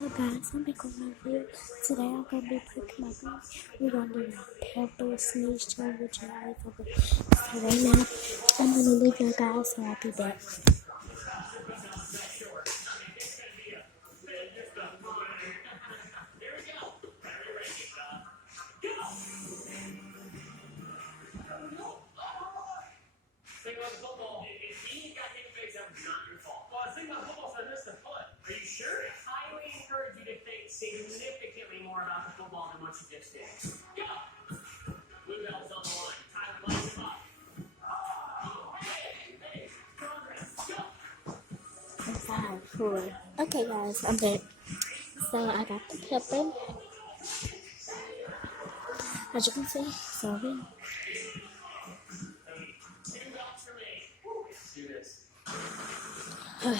Hello guys, I'm back with my video. Today I'm going to be picking my brain. We're going to do the pepper sneeze challenge, which I like over. So right now, I'm going to leave you guys, so I'll be back. Thing about football, if he got hit face, that was not your fault. Well, the thing about football is I missed a punt. Are you sure? I highly encourage you to think significantly more about the football than what you just did. Go! Blue Bell's on the line. Time lights him up. Hey, progress. Go! 5, 4. Okay guys, I'm back. So I got the pepper. As you can see, so here. Two belts for me. Let's do this. Okay.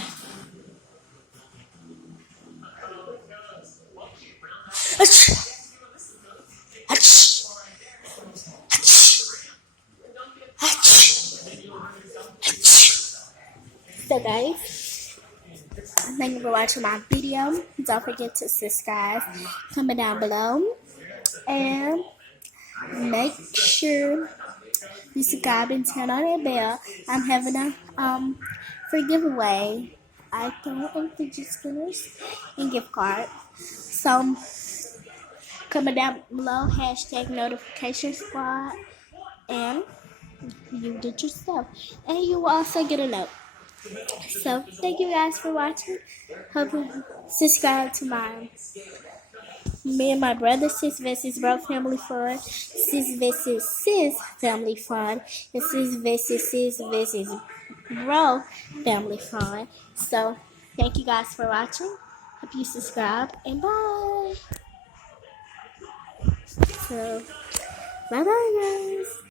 So guys, thank you for watching my video. Don't forget to subscribe, comment down below, and make sure you subscribe and turn on that bell. I'm having a free giveaway. iPhone and fidget spinners and gift card. So comment down below, hashtag notification squad, and you did yourself. And you will also get a note. So thank you guys for watching. Hope you subscribe to mine. Me and my brother, Sis vs. Bro Family Fun, Sis vs. Sis Family Fun, and Sis vs. Bro Family Fun. So thank you guys for watching. Hope you subscribe, and bye. So bye bye guys.